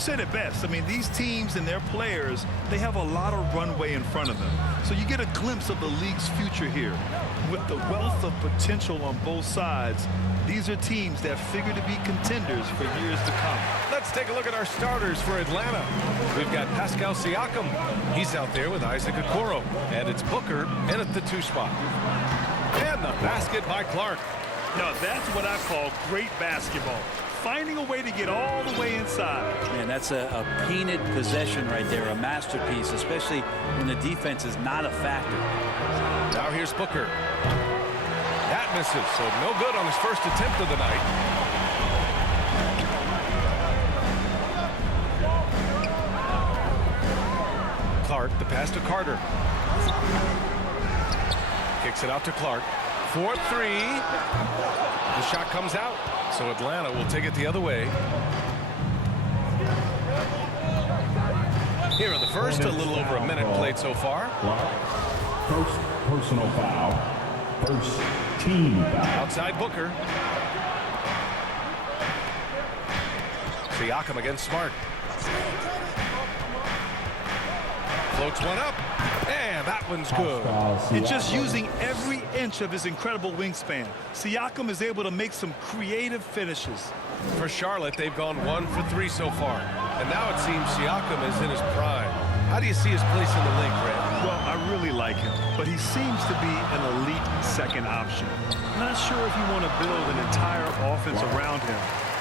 said it best. I mean, these teams and their players, they have a lot of runway in front of them. So you get a glimpse of the league's future here. With the wealth of potential on both sides, these are teams that figure to be contenders for years to come. Let's take a look at our starters for Atlanta. We've got Pascal Siakam. He's out there with Isaac Okoro. And it's Booker in at the 2 spot. And the basket by Clark. Now, that's what I call great basketball. Finding a way to get all the way inside. Man, that's a painted possession right there, a masterpiece, especially when the defense is not a factor. Now here's Booker. That misses, so no good on his first attempt of the night. Clark, the pass to Carter. Kicks it out to Clark. 4-3. The shot comes out, so Atlanta will take it the other way. Here in the first, a little over a minute played so far. First personal foul. First team foul. Outside Booker. Siakam against Smart. Floats one up. And that one's good. And just using every inch of his incredible wingspan, Siakam is able to make some creative finishes. For Charlotte, they've gone 1 for 3 so far. And now it seems Siakam is in his prime. How do you see his place in the league, Brad? Well, I really like him, but he seems to be an elite second option. Not sure if you want to build an entire offense around him,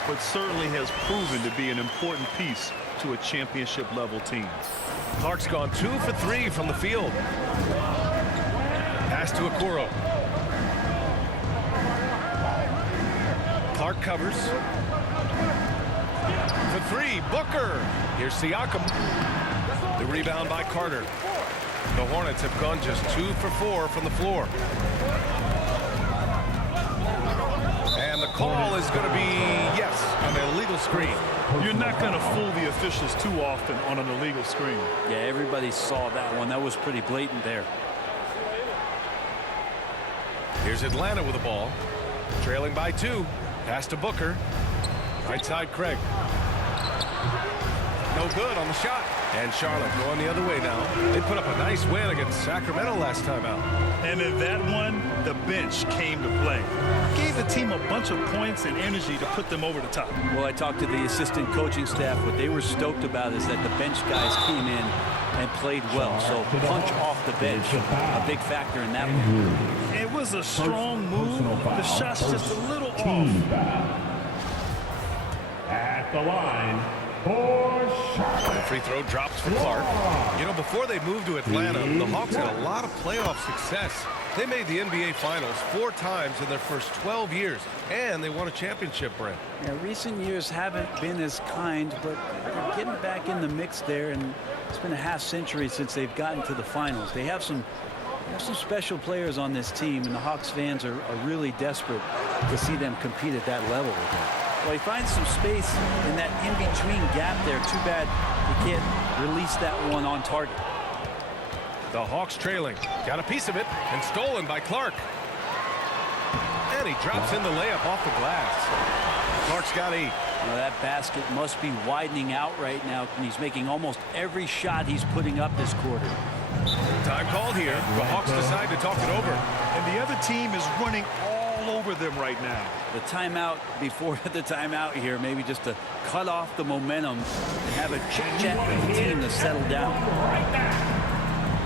but certainly has proven to be an important piece to a championship-level team. Clark's gone 2 for 3 from the field. Pass to Okoro. Clark covers. For 3, Booker. Here's Siakam. The rebound by Carter. The Hornets have gone just 2 for 4 from the floor. And the call is going to be, yes, on the illegal screen. You're not going to fool the officials too often on an illegal screen. Yeah, everybody saw that one. That was pretty blatant there. Here's Atlanta with the ball. Trailing by 2. Pass to Booker. Right side, Craig. No good on the shot. And Charlotte going the other way now. They put up a nice win against Sacramento last time out. And in that one, the bench came to play. Gave the team a bunch of points and energy to put them over the top. Well, I talked to the assistant coaching staff. What they were stoked about is that the bench guys came in and played well. So punch off the bench, a big factor in that one. It was a strong move. The shot's just a little off. At the line for Charlotte. The free throw drops for Clark. You know, before they moved to Atlanta, the Hawks had a lot of playoff success. They made the NBA Finals 4 times in their first 12 years, and they won a championship, Brent. Yeah, recent years haven't been as kind, but they're getting back in the mix there, and it's been a half-century since they've gotten to the finals. They have some special players on this team, and the Hawks fans are really desperate to see them compete at that level again. Well, he finds some space in that in-between gap there. Too bad he can't release that one on target. The Hawks trailing. Got a piece of it, and stolen by Clark. And he drops in the layup off the glass. Clark's got 8. Well, that basket must be widening out right now, and he's making almost every shot he's putting up this quarter. Time called here. The Hawks decide to talk it over. And the other team is running all over them right now. The timeout before the timeout here, maybe just to cut off the momentum and have a chit-chat with the team to settle down.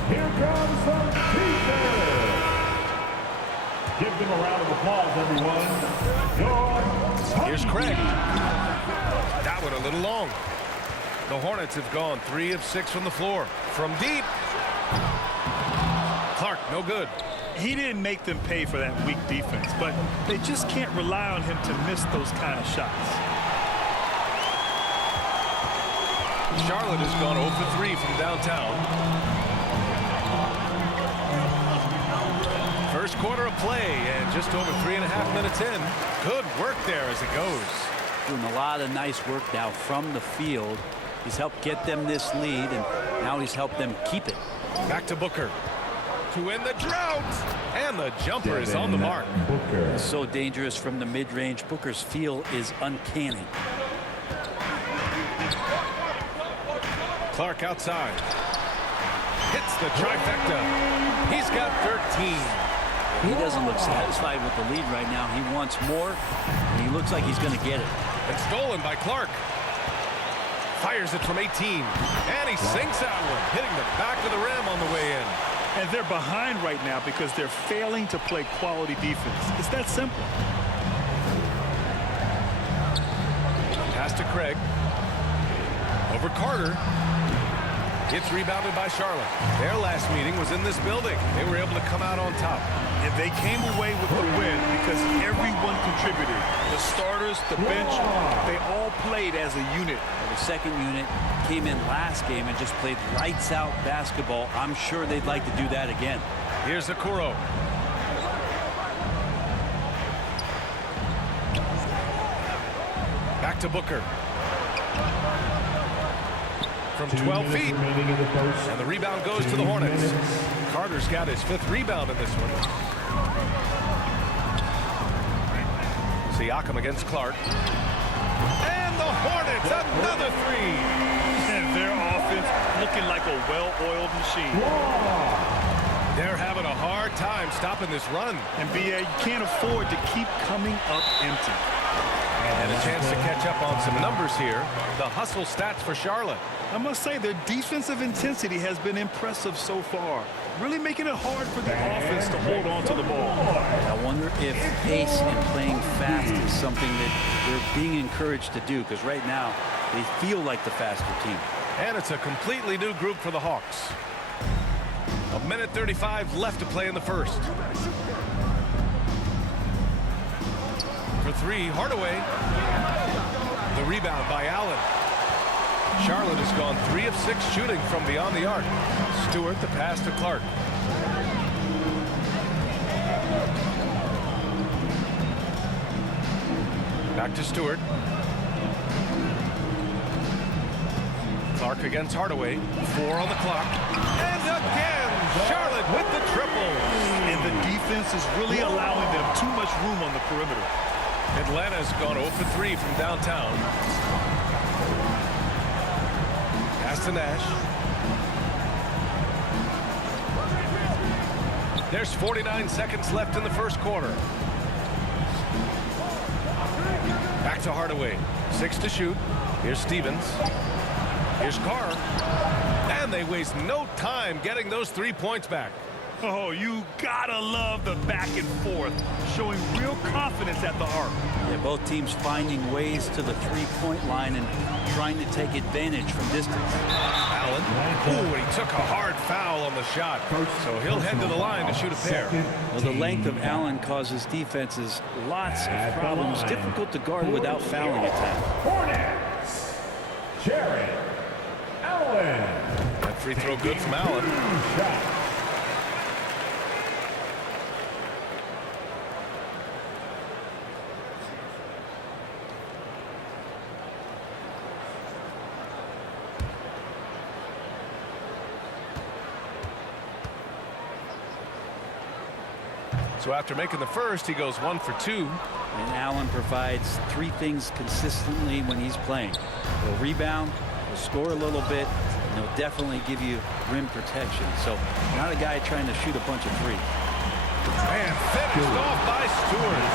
Here comes the defense. Give them a round of applause, everyone. Here's Craig. That one a little long. The Hornets have gone 3 of 6 from the floor. From deep. Clark, no good. He didn't make them pay for that weak defense, but they just can't rely on him to miss those kind of shots. Charlotte has gone 0 for 3 from downtown. First quarter of play, and just over 3.5 minutes in. Good work there as it goes. Doing a lot of nice work now from the field. He's helped get them this lead, and now he's helped them keep it. Back to Booker. To end the drought. And the jumper is on the mark. Booker. So dangerous from the mid-range. Booker's feel is uncanny. Clark outside. Hits the trifecta. He's got 13. He doesn't look satisfied with the lead right now. He wants more, and he looks like he's going to get it. It's stolen by Clark. Fires it from 18. And he sinks that one, hitting the back of the rim on the way in. And they're behind right now because they're failing to play quality defense. It's that simple. Pass to Craig. Over Carter. It's rebounded by Charlotte. Their last meeting was in this building. They were able to come out on top. And they came away with the win because everyone contributed. The starters, the bench, they all played as a unit. The second unit came in last game and just played lights-out basketball. I'm sure they'd like to do that again. Here's Okoro. Back to Booker. From 12 feet. And the rebound goes to the Hornets. Carter's got his 5th rebound in this one. Siakam against Clark. And the Hornets, another 3. And their offense looking like a well-oiled machine. They're having a hard time stopping this run. And BA, you can't afford to keep coming up empty. And a chance to catch up on some numbers here. The hustle stats for Charlotte. I must say their defensive intensity has been impressive so far. Really making it hard for the offense to hold on to the ball. I wonder if pace and playing fast is something that they're being encouraged to do, because right now they feel like the faster team. And it's a completely new group for the Hawks. 1:35 left to play in the first. For 3, Hardaway. The rebound by Allen. Charlotte has gone 3 of 6 shooting from beyond the arc. Stewart the pass to Clark. Back to Stewart. Clark against Hardaway. 4 on the clock. And again, Charlotte with the triple. And the defense is really allowing them too much room on the perimeter. Atlanta's gone 0 for 3 from downtown. Pass to Nash. There's 49 seconds left in the first quarter. Back to Hardaway. 6 to shoot. Here's Stevens. Here's Carr. And they waste no time getting those 3 points back. Oh, you gotta love the back and forth, showing real confidence at the arc. Yeah, both teams finding ways to the three-point line and trying to take advantage from distance. Allen. Ooh, and he took a hard foul on the shot. So he'll head to the line to shoot a pair. Well, the length of Allen causes defenses lots of problems. Difficult to guard without fouling at times. Hornets. Jared Allen. That free throw good from Allen. Shot. So after making the first, he goes 1 for 2. And Allen provides 3 things consistently when he's playing. He'll rebound, he'll score a little bit, and he'll definitely give you rim protection. So not a guy trying to shoot a bunch of threes. And finished off by Stewart.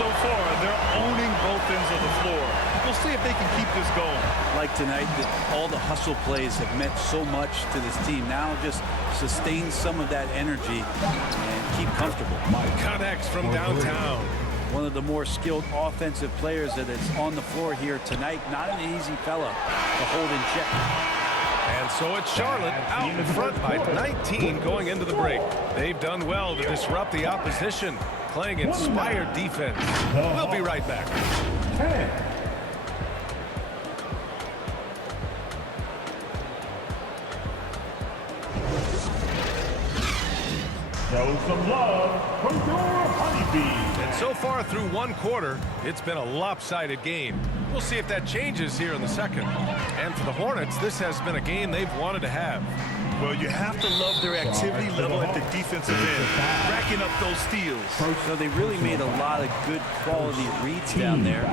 So far, they're owning both ends of the floor. We'll see if they can keep this going. Like tonight, all the hustle plays have meant so much to this team. Now just sustain some of that energy and keep comfortable. Connects from downtown. One of the more skilled offensive players that is on the floor here tonight. Not an easy fella to hold in check. And so it's Charlotte out in front by 19 going into the break. They've done well to disrupt the opposition, playing inspired defense. We'll be right back. 10. Show some love from your honeybees. And so far through one quarter, it's been a lopsided game. We'll see if that changes here in the second. And for the Hornets, this has been a game they've wanted to have. Well, you have to love their activity level at the defensive end, racking up those steals. So they really made a lot of good quality reads down there.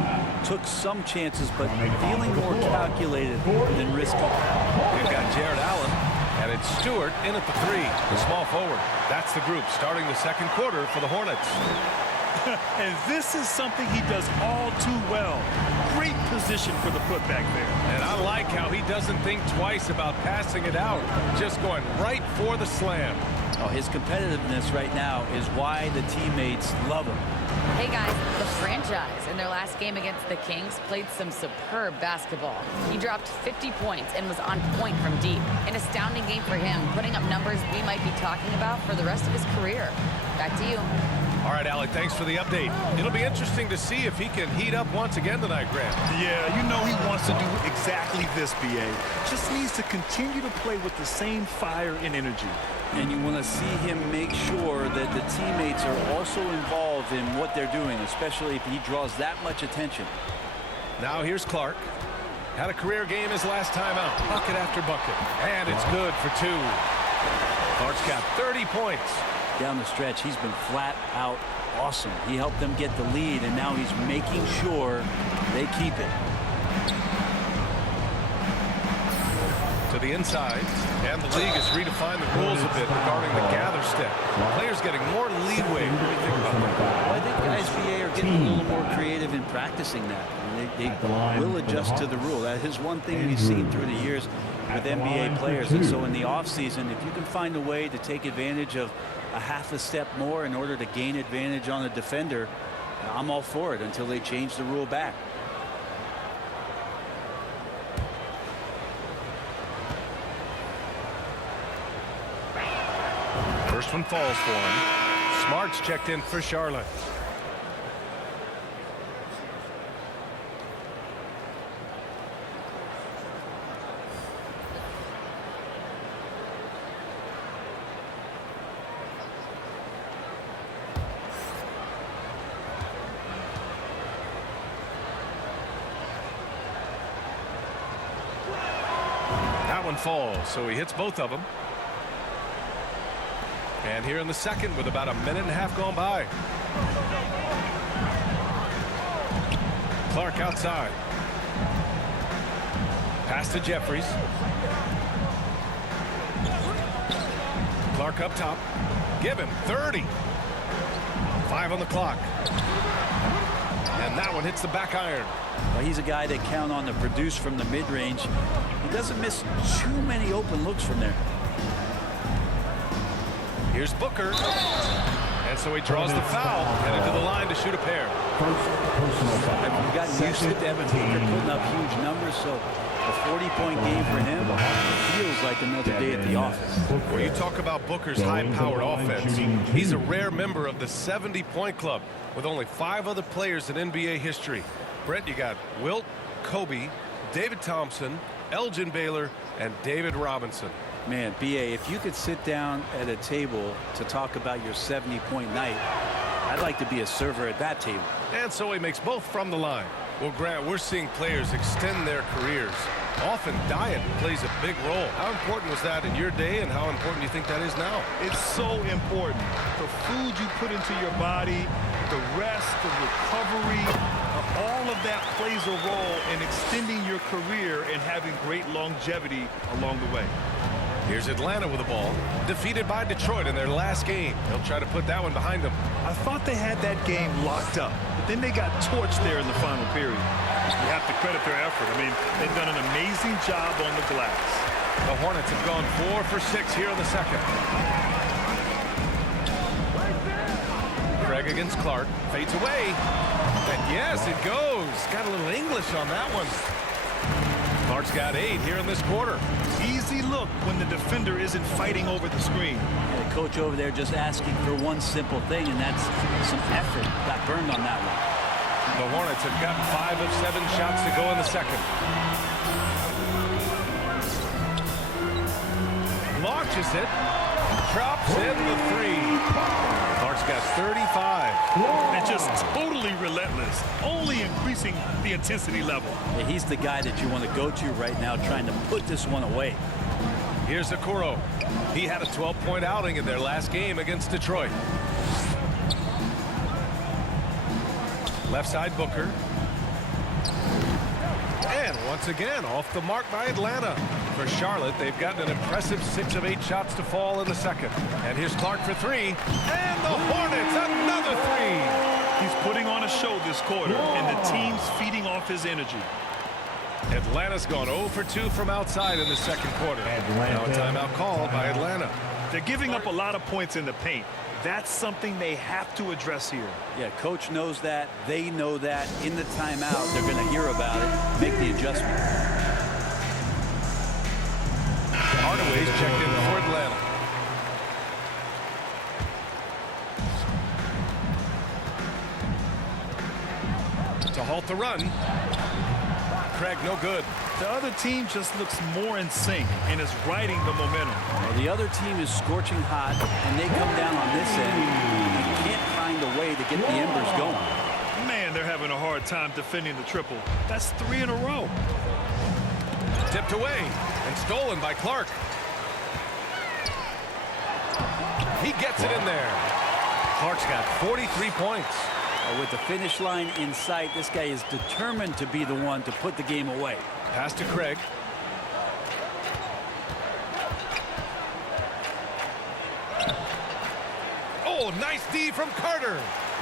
Took some chances, but feeling more calculated than risky. We've got Jared Allen, and it's Stewart in at the 3, the small forward. That's the group starting the second quarter for the Hornets. And this is something he does all too well. Great position for the putback there. And I like how he doesn't think twice about passing it out, just going right for the slam. Oh, his competitiveness right now is why the teammates love him. Hey guys, the franchise in their last game against the Kings played some superb basketball. He dropped 50 points and was on point from deep. An astounding game for him, putting up numbers we might be talking about for the rest of his career. Back to you. All right, Alec, thanks for the update. It'll be interesting to see if he can heat up once again tonight, Grant. Yeah, you know he wants to do exactly this, B.A. Just needs to continue to play with the same fire and energy. And you want to see him make sure that the teammates are also involved in what they're doing, especially if he draws that much attention. Now here's Clark. Had a career game his last time out, bucket after bucket. And it's good for 2. Clark's got 30 points. Down the stretch, he's been flat out awesome. He helped them get the lead, and now he's making sure they keep it. To the inside, and the league has redefined the rules a bit regarding the gather step. Players getting more leeway. What do you think about that? Well, I think guys VA are getting a little more creative in practicing that. They will adjust to the rule. That is one thing we've seen through the years with NBA players. And so in the offseason, if you can find a way to take advantage of a half a step more in order to gain advantage on a defender, I'm all for it until they change the rule back. First one falls for him. Smart's checked in for Charlotte. That one falls, so he hits both of them. And here in the second with about a minute and a half gone by. Clark outside. Pass to Jeffries. Clark up top. Give him 30. 5 on the clock. And that one hits the back iron. Well, he's a guy they count on to produce from the mid-range. He doesn't miss too many open looks from there. Here's Booker. And so he draws the foul, headed to the line to shoot a pair. I've gotten used to Devin Booker putting up huge numbers, so a 40-point game for him feels like another day at the office. When you talk about Booker's high-powered offense, he's a rare member of the 70-point club with only 5 other players in NBA history. Brent, you got Wilt, Kobe, David Thompson, Elgin Baylor, and David Robinson. Man, B.A., if you could sit down at a table to talk about your 70-point night, I'd like to be a server at that table. And so he makes both from the line. Well, Grant, we're seeing players extend their careers. Often diet plays a big role. How important was that in your day, and how important do you think that is now? It's so important. The food you put into your body, the rest, the recovery, all of that plays a role in extending your career and having great longevity along the way. Here's Atlanta with the ball, defeated by Detroit in their last game. They'll try to put that one behind them. I thought they had that game locked up, but then they got torched there in the final period. You have to credit their effort. I mean, they've done an amazing job on the glass. The Hornets have gone 4 for 6 here in the second. Craig against Clark, fades away. And yes, it goes. Got a little English on that one. Clark's got 8 here in this quarter. Easy look when the defender isn't fighting over the screen. And the coach over there just asking for one simple thing, and that's some effort. Got burned on that one. The Hornets have gotten 5 of 7 shots to go in the second. Launches it. Drops in the 3. Clark's got 35. And just totally relentless, only increasing the intensity level. Yeah, he's the guy that you want to go to right now, trying to put this one away. Here's Okoro. He had a 12-point outing in their last game against Detroit. Left side Booker. And once again, off the mark by Atlanta. For Charlotte, they've gotten an impressive 6 of 8 shots to fall in the second. And here's Clark for 3. And the Hornets, another 3. He's putting on a show this quarter, and the team's feeding off his energy. Atlanta's gone 0 for 2 from outside in the second quarter. Now a timeout called by Atlanta. They're giving up a lot of points in the paint. That's something they have to address here. Yeah, coach knows that. They know that. In the timeout, they're going to hear about it, make the adjustment. Hardaway's checked in for Atlanta. To halt the run. Craig, no good. The other team just looks more in sync and is riding the momentum. Well, the other team is scorching hot, and they come down on this end and can't find a way to get the embers going. Man, they're having a hard time defending the triple. That's 3 in a row. Tipped away and stolen by Clark. He gets it in there. Clark's got 43 points. With the finish line in sight, this guy is determined to be the one to put the game away. Pass to Craig. Oh, nice D from Carter.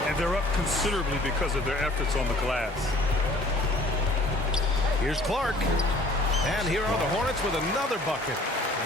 And they're up considerably because of their efforts on the glass. Here's Clark. And here are the Hornets with another bucket.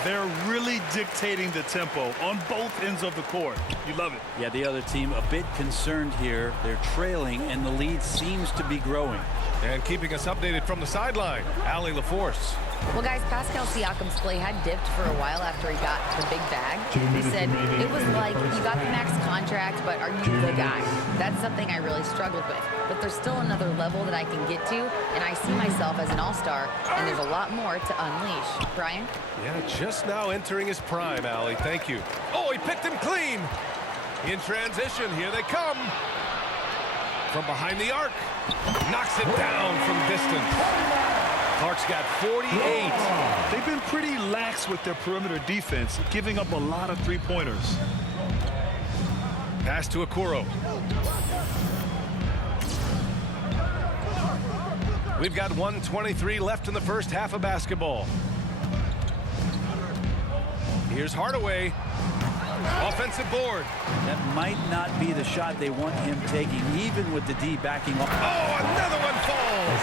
They're really dictating the tempo on both ends of the court. You love it. Yeah, the other team a bit concerned here. They're trailing, and the lead seems to be growing. And keeping us updated from the sideline, Allie LaForce. Well, guys, Pascal Siakam's play had dipped for a while after he got the big bag. He said it was like, you got the max contract, but are you the guy? That's something I really struggled with. But there's still another level that I can get to, and I see myself as an all-star, and there's a lot more to unleash. Brian? Yeah, just now entering his prime, Allie. Thank you. Oh, he picked him clean. In transition, here they come. From behind the arc. Knocks it down from distance. Clark's got 48. They've been pretty lax with their perimeter defense, giving up a lot of three-pointers. Pass to Okoro. We've got 1:23 left in the first half of basketball. Here's Hardaway. Offensive board. That might not be the shot they want him taking, even with the D backing off. Oh, another one falls.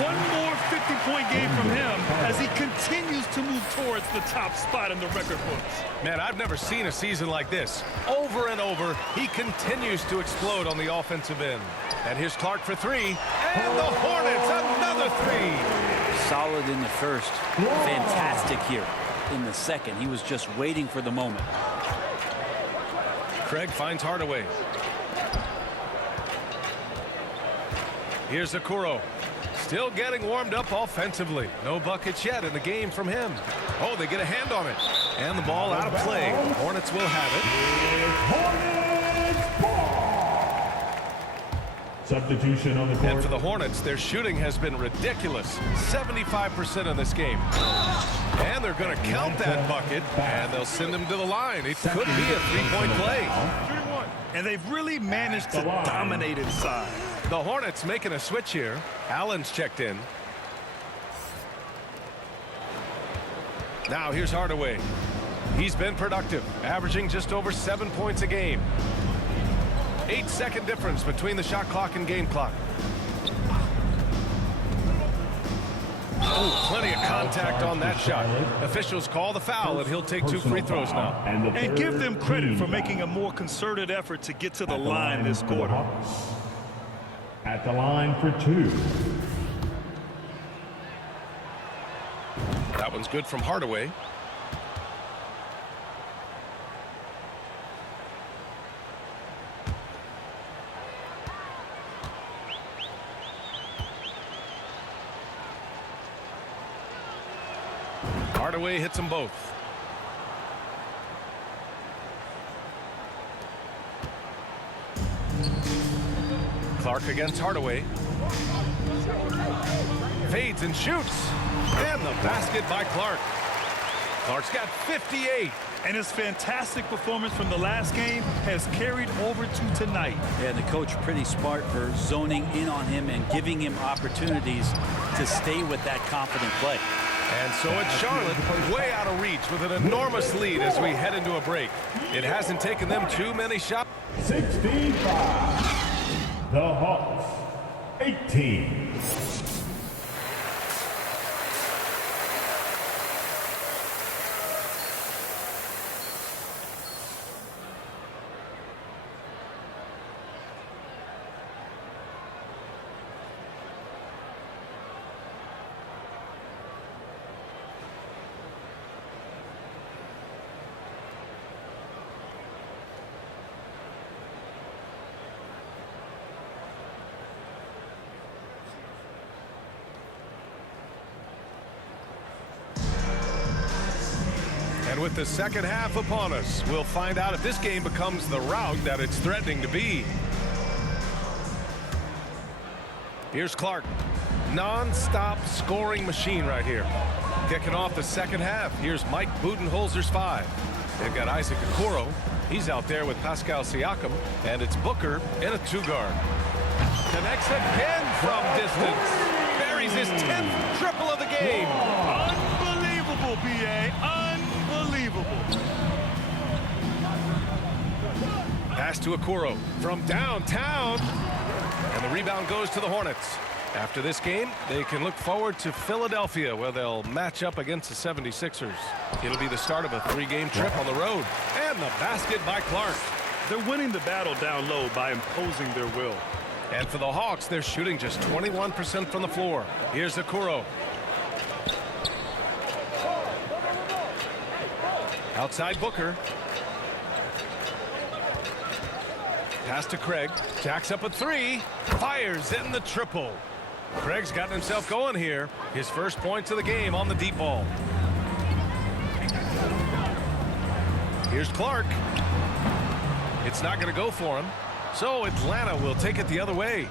One more 50-point game from him as he continues to move towards the top spot in the record books. Man, I've never seen a season like this. Over and over, he continues to explode on the offensive end. And here's Clark for 3. And the Hornets, another 3. Solid in the first. Fantastic here in the second. He was just waiting for the moment. Craig finds Hardaway. Here's Okoro. Still getting warmed up offensively. No buckets yet in the game from him. Oh, they get a hand on it. And the ball out of play. The Hornets will have Hornets. Substitution on the court. And for the Hornets, their shooting has been ridiculous. 75% in this game. And they're going to count that bucket, and they'll send him to the line. It could be a three-point play. And they've really managed to dominate inside. The Hornets making a switch here. Allen's checked in. Now here's Hardaway. He's been productive, averaging just over 7 points a game. 8-second difference between the shot clock and game clock. Oh, plenty of contact on that shot. Officials call the foul, and he'll take 2 free throws now. And give them credit for making a more concerted effort to get to the line this quarter. At the line for 2. That one's good from Hardaway. Hardaway hits them both. Clark against Hardaway. Fades and shoots. And the basket by Clark. Clark's got 58. And his fantastic performance from the last game has carried over to tonight. Yeah, and the coach pretty smart for zoning in on him and giving him opportunities to stay with that confident play. And so it's Charlotte way out of reach with an enormous lead as we head into a break. It hasn't taken them too many shots. 65. The Hawks, 18. And with the second half upon us, we'll find out if this game becomes the rout that it's threatening to be. Here's Clark. Non-stop scoring machine right here. Kicking off the second half. Here's Mike Budenholzer's 5. They've got Isaac Okoro. He's out there with Pascal Siakam. And it's Booker in a 2-guard. Connects again from distance. Buries his 10th triple of the game. Unbelievable, B.A. Unbelievable. Pass to Okoro from downtown. And the rebound goes to the Hornets. After this game, they can look forward to Philadelphia, where they'll match up against the 76ers. It'll be the start of a 3-game trip on the road. And the basket by Clark. They're winning the battle down low by imposing their will. And for the Hawks, they're shooting just 21% from the floor. Here's Okoro. Outside Booker. Pass to Craig. Jacks up a 3. Fires in the triple. Craig's gotten himself going here. His first points of the game on the deep ball. Here's Clark. It's not going to go for him. So Atlanta will take it the other way.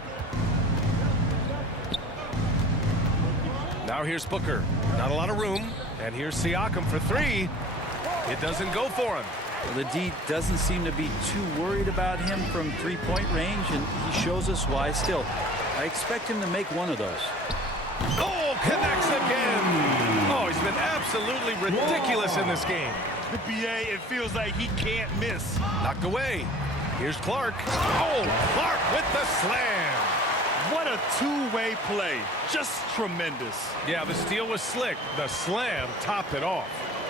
Now here's Booker. Not a lot of room. And here's Siakam for 3. It doesn't go for him. Well, the D doesn't seem to be too worried about him from 3-point range, and he shows us why. Still, I expect him to make one of those. Oh, connects again. Oh, he's been absolutely ridiculous in this game. The B.A., it feels like he can't miss. Knocked away. Here's Clark. Oh, Clark with the slam. What a two-way play. Just tremendous. Yeah, the steal was slick. The slam topped it off.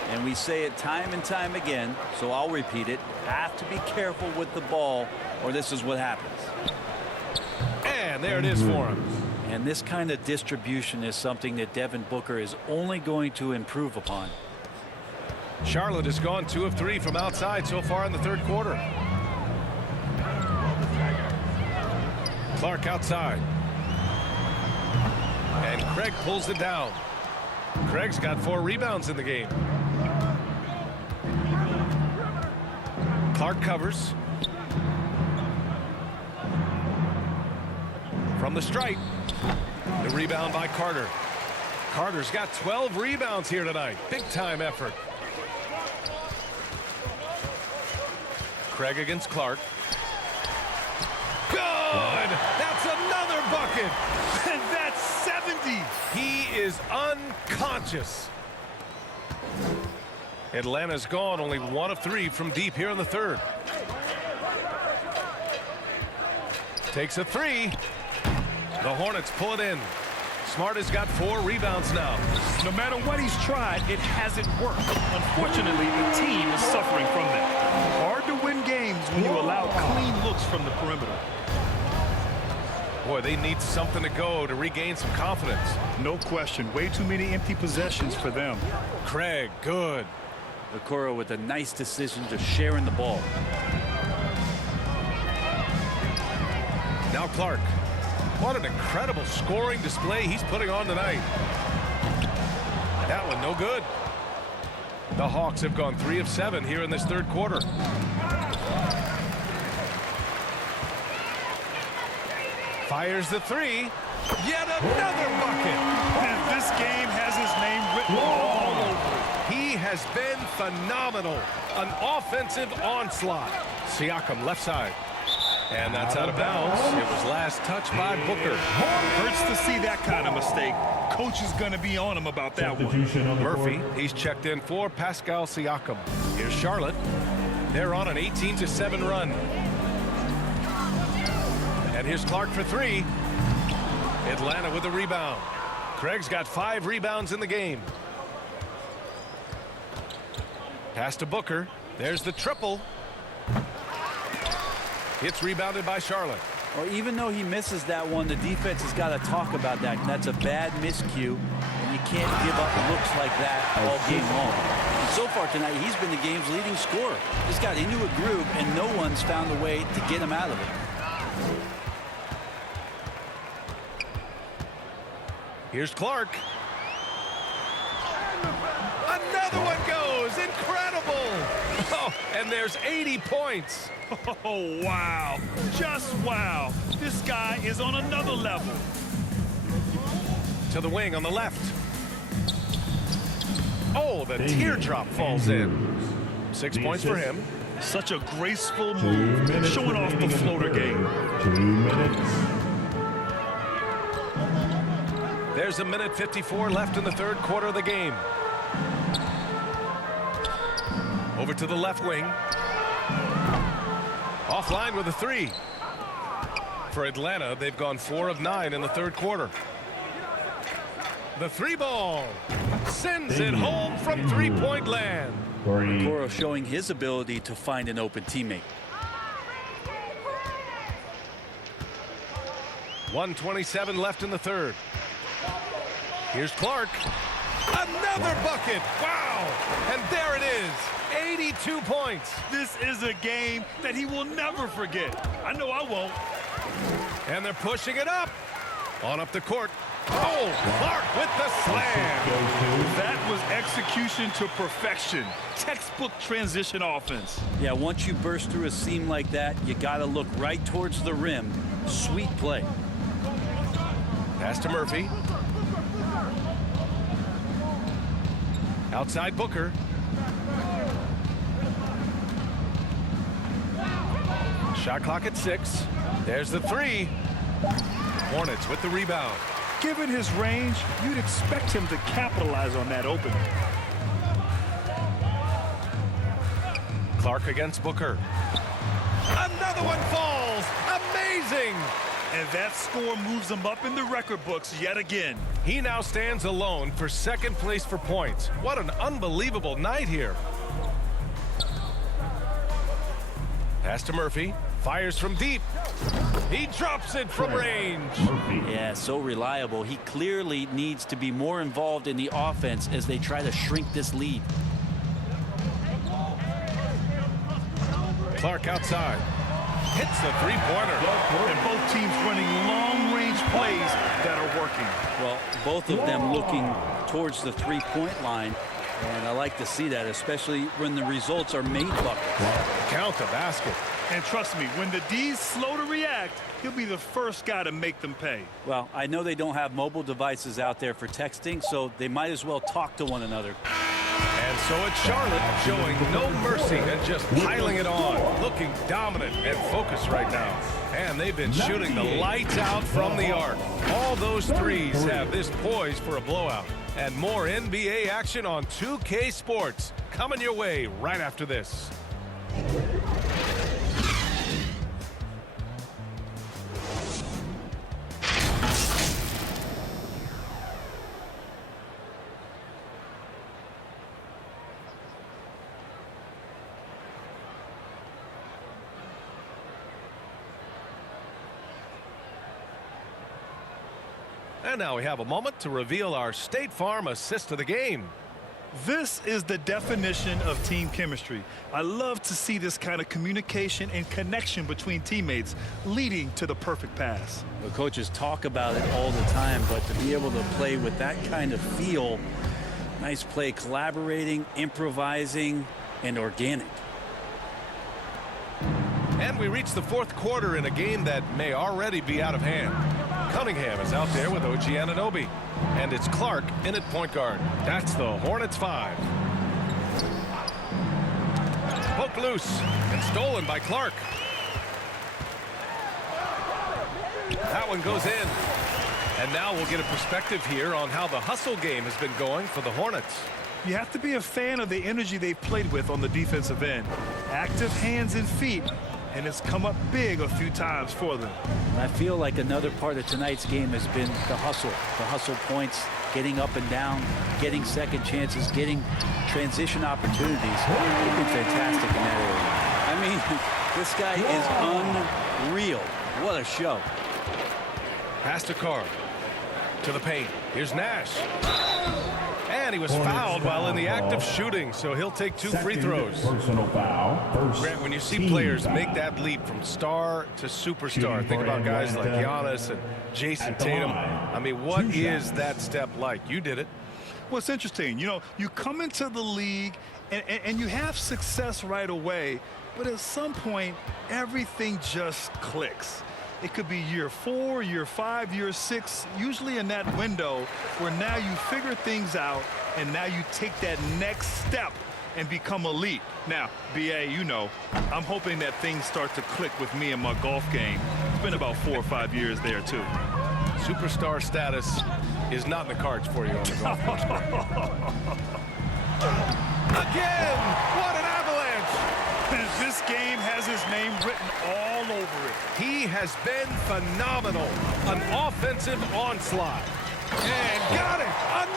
And we say it time and time again, so I'll repeat it. Have to be careful with the ball, or this is what happens. And there it is for him. And this kind of distribution is something that Devin Booker is only going to improve upon. Charlotte has gone 2 of 3 from outside so far in the third quarter. Clark outside. And Craig pulls it down. Craig's got 4 rebounds in the game. Clark covers. From the stripe. The rebound by Carter. Carter's got 12 rebounds here tonight. Big time effort. Craig against Clark. Good! That's another bucket! And that's 70. He is unconscious. Atlanta's gone only 1 of 3 from deep here in the third. Takes a 3. The Hornets pull it in. Smart has got 4 rebounds now. No matter what he's tried, it hasn't worked. Unfortunately, the team is suffering from that. Hard to win games when you allow clean looks from the perimeter. Boy, they need something to go to regain some confidence. No question. Way too many empty possessions for them. Craig, good. Okoro with a nice decision to share in the ball. Now Clark. What an incredible scoring display he's putting on tonight. That one no good. The Hawks have gone 3 of 7 here in this third quarter. Fires the three. Yet another bucket. And this game has his name written all over it. He has been phenomenal. An offensive onslaught. Siakam left side. And that's out of bounds. It was last touched by Booker. Hurts to see that kind of mistake. Coach is going to be on him about that one. Murphy, he's checked in for Pascal Siakam. Here's Charlotte. They're on an 18-7 run. And here's Clark for three. Atlanta with the rebound. Craig's got 5 rebounds in the game. Pass to Booker. There's the triple. It's rebounded by Charlotte. Or even though he misses that one, the defense has got to talk about that. That's a bad miscue, and you can't give up looks like that all game long. And so far tonight, he's been the game's leading scorer. He's got into a groove, and no one's found a way to get him out of it. Here's Clark. Another one goes. Incredible. Oh, and there's 80 points. Oh, wow. Just wow. This guy is on another level. To the wing on the left. Oh, the teardrop falls in. 6 points for him. Such a graceful move, showing off the floater game. 2 minutes. There's a minute 54 left in the third quarter of the game. Over to the left wing. Offline with a three. For Atlanta, they've gone 4 of 9 in the third quarter. The three ball sends it home from three-point land. Okoro showing his ability to find an open teammate. 1:27 left in the third. Here's Clark. Another bucket. Wow. And there it is. 82 points. This is a game that he will never forget. I know I won't. And they're pushing it up. On up the court. Oh, Clark with the slam. That was execution to perfection. Textbook transition offense. Yeah, once you burst through a seam like that, you got to look right towards the rim. Sweet play. Pass to Murphy. Outside Booker. Shot clock at 6. There's the three. Hornets with the rebound. Given his range, you'd expect him to capitalize on that opening. Clark against Booker. Another one falls. Amazing. And that score moves him up in the record books yet again. He now stands alone for second place for points. What an unbelievable night here. Pass to Murphy. Fires from deep. He drops it from range. Yeah, so reliable. He clearly needs to be more involved in the offense as they try to shrink this lead. Clark outside. Hits the three-pointer. And both teams running long-range plays that are working. Well, both of them looking towards the three-point line. And I like to see that, especially when the results are made buckets. Count the basket. And trust me, when the D's slow to react, he'll be the first guy to make them pay. Well, I know they don't have mobile devices out there for texting, so they might as well talk to one another. And so it's Charlotte showing no mercy and just piling it on. Looking dominant and focused right now. And they've been shooting the lights out from the arc. All those threes have this poised for a blowout. And more NBA action on 2K Sports coming your way right after this. And now we have a moment to reveal our State Farm assist of the game. This is the definition of team chemistry. I love to see this kind of communication and connection between teammates leading to the perfect pass. The coaches talk about it all the time, but to be able to play with that kind of feel, nice play, collaborating, improvising, and organic. And we reach the fourth quarter in a game that may already be out of hand. Cunningham is out there with OG Anunoby. And it's Clark in at point guard. That's the Hornets 5. Poked loose and stolen by Clark. That one goes in. And now we'll get a perspective here on how the hustle game has been going for the Hornets. You have to be a fan of the energy they've played with on the defensive end. Active hands and feet, and it's come up big a few times for them. I feel like another part of tonight's game has been the hustle points, getting up and down, getting second chances, getting transition opportunities. They've been fantastic in that area. I mean, this guy is unreal. What a show. Pass to Carr. To the paint. Here's Nash. And he was fouled while in the act of shooting, so he'll take 2 free throws. Personal foul. First Grant, when you see team players foul. make that leap from star to superstar, Shooting think for about guys like Atlanta. Giannis and Jason At the Tatum. line, I mean, what 2 is shots. that step like? You did it. Well, it's interesting. You know, you come into the league and you have success right away, but at some point, everything just clicks. It could be year 4, year 5, year 6, usually in that window where now you figure things out and now you take that next step and become elite. Now, BA, you know, I'm hoping that things start to click with me in my golf game. It's been about 4 or 5 years there, too. Superstar status is not in the cards for you on the golf course. Again! What an avalanche! This game has his name written all over it. He has been phenomenal. An offensive onslaught. And got it!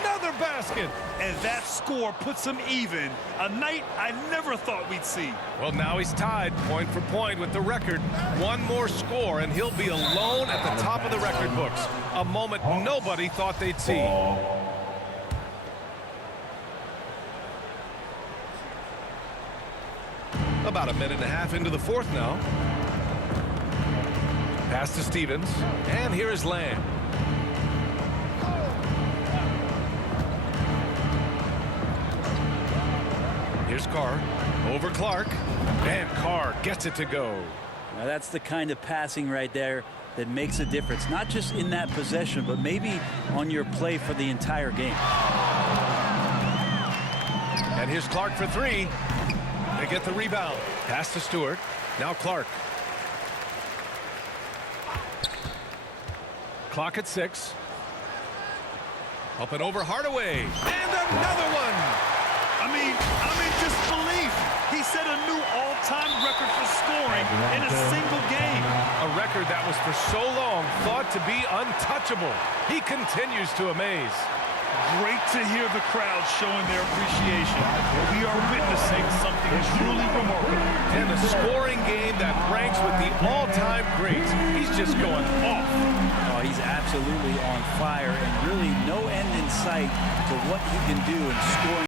Another basket! And that score puts him even. A night I never thought we'd see. Well, now he's tied point for point with the record. One more score, and he'll be alone at the top of the record books. A moment nobody thought they'd see. About a minute and a half into the fourth now. Pass to Stevens, and here is Lamb. Here's Carr, over Clark, and Carr gets it to go. Now that's the kind of passing right there that makes a difference, not just in that possession, but maybe on your play for the entire game. And here's Clark for 3. They get the rebound. Pass to Stewart. Now Clark. Clock at 6. Up and over Hardaway. And another one. I mean, I'm in disbelief. He set a new all-time record for scoring in a single game. A record that was for so long thought to be untouchable. He continues to amaze. Great to hear the crowd showing their appreciation. We are witnessing something truly remarkable. And a scoring game that ranks with the all-time greats. He's just going off. Oh, he's absolutely on fire, and really no end in sight to what he can do in scoring.